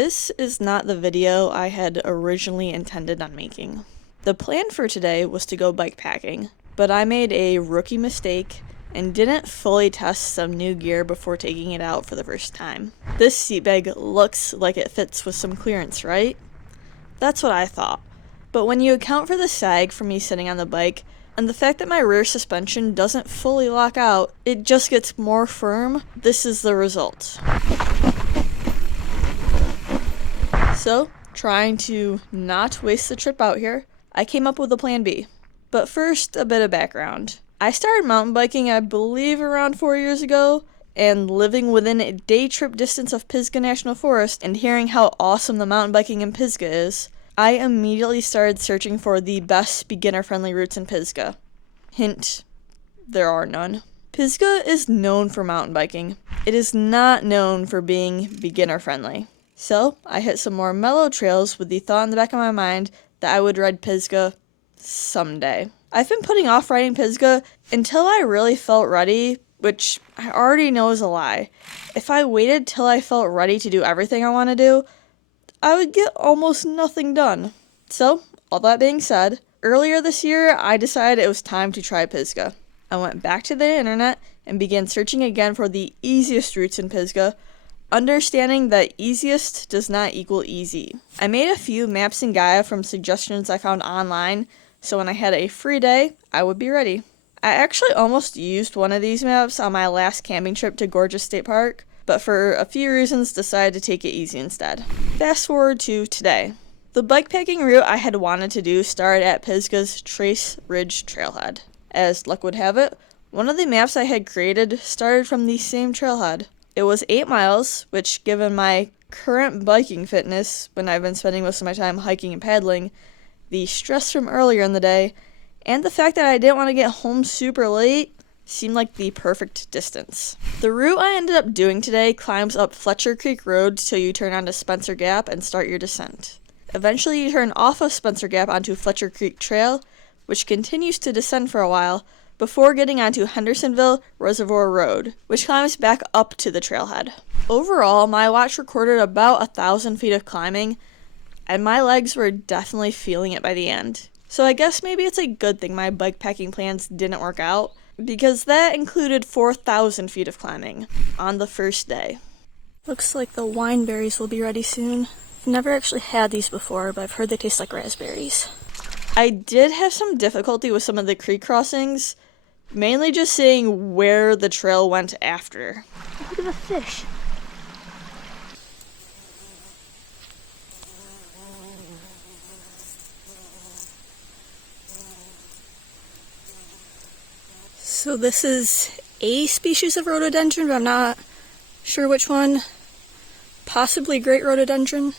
This is not the video I had originally intended on making. The plan for today was to go bikepacking, but I made a rookie mistake and didn't fully test some new gear before taking it out for the first time. This seat bag looks like it fits with some clearance, right? That's what I thought. But when you account for the sag from me sitting on the bike, and the fact that my rear suspension doesn't fully lock out, it just gets more firm, this is the result. So, trying to not waste the trip out here, I came up with a plan B. But first, a bit of background. I started mountain biking, I believe, around 4 years ago, and living within a day trip distance of Pisgah National Forest and hearing how awesome the mountain biking in Pisgah is, I immediately started searching for the best beginner-friendly routes in Pisgah. Hint, there are none. Pisgah is known for mountain biking. It is not known for being beginner-friendly. So, I hit some more mellow trails with the thought in the back of my mind that I would ride Pisgah someday. I've been putting off riding Pisgah until I really felt ready, which I already know is a lie. If I waited till I felt ready to do everything I want to do, I would get almost nothing done. So, all that being said, earlier this year, I decided it was time to try Pisgah. I went back to the internet and began searching again for the easiest routes in Pisgah, understanding that easiest does not equal easy. I made a few maps in Gaia from suggestions I found online, so when I had a free day, I would be ready. I actually almost used one of these maps on my last camping trip to Gorgeous State Park, but for a few reasons decided to take it easy instead. Fast forward to today. The bikepacking route I had wanted to do started at Pisgah's Trace Ridge trailhead. As luck would have it, one of the maps I had created started from the same trailhead. It was 8 miles, which given my current biking fitness, when I've been spending most of my time hiking and paddling, the stress from earlier in the day, and the fact that I didn't want to get home super late, seemed like the perfect distance. The route I ended up doing today climbs up Fletcher Creek Road till you turn onto Spencer Gap and start your descent. Eventually you turn off of Spencer Gap onto Fletcher Creek Trail, which continues to descend for a while, before getting onto Hendersonville Reservoir Road, which climbs back up to the trailhead. Overall, my watch recorded about 1,000 feet of climbing, and my legs were definitely feeling it by the end. So I guess maybe it's a good thing my bikepacking plans didn't work out, because that included 4,000 feet of climbing on the first day. Looks like the wine berries will be ready soon. I've never actually had these before, but I've heard they taste like raspberries. I did have some difficulty with some of the creek crossings, mainly just seeing where the trail went after. Look at the fish. So this is a species of rhododendron, but I'm not sure which one. Possibly great rhododendron.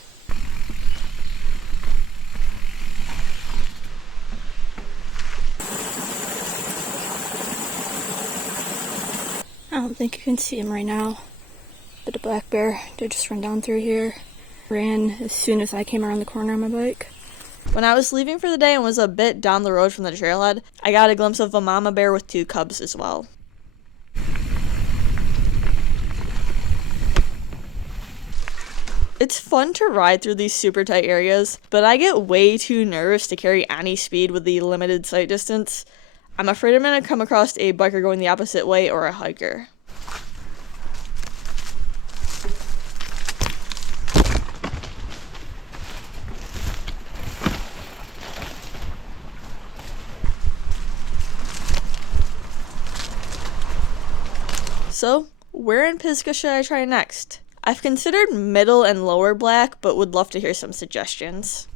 I don't think you can see him right now, but a black bear did just run down through here. Ran as soon as I came around the corner on my bike. When I was leaving for the day and was a bit down the road from the trailhead, I got a glimpse of a mama bear with 2 cubs as well. It's fun to ride through these super tight areas, but I get way too nervous to carry any speed with the limited sight distance. I'm afraid I'm going to come across a biker going the opposite way or a hiker. So, where in Pisgah should I try next? I've considered Middle and Lower Black, but would love to hear some suggestions.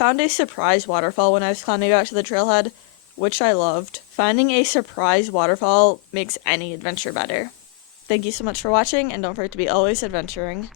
found a surprise waterfall when I was climbing back to the trailhead, which I loved. Finding a surprise waterfall makes any adventure better. Thank you so much for watching, and don't forget to be always adventuring.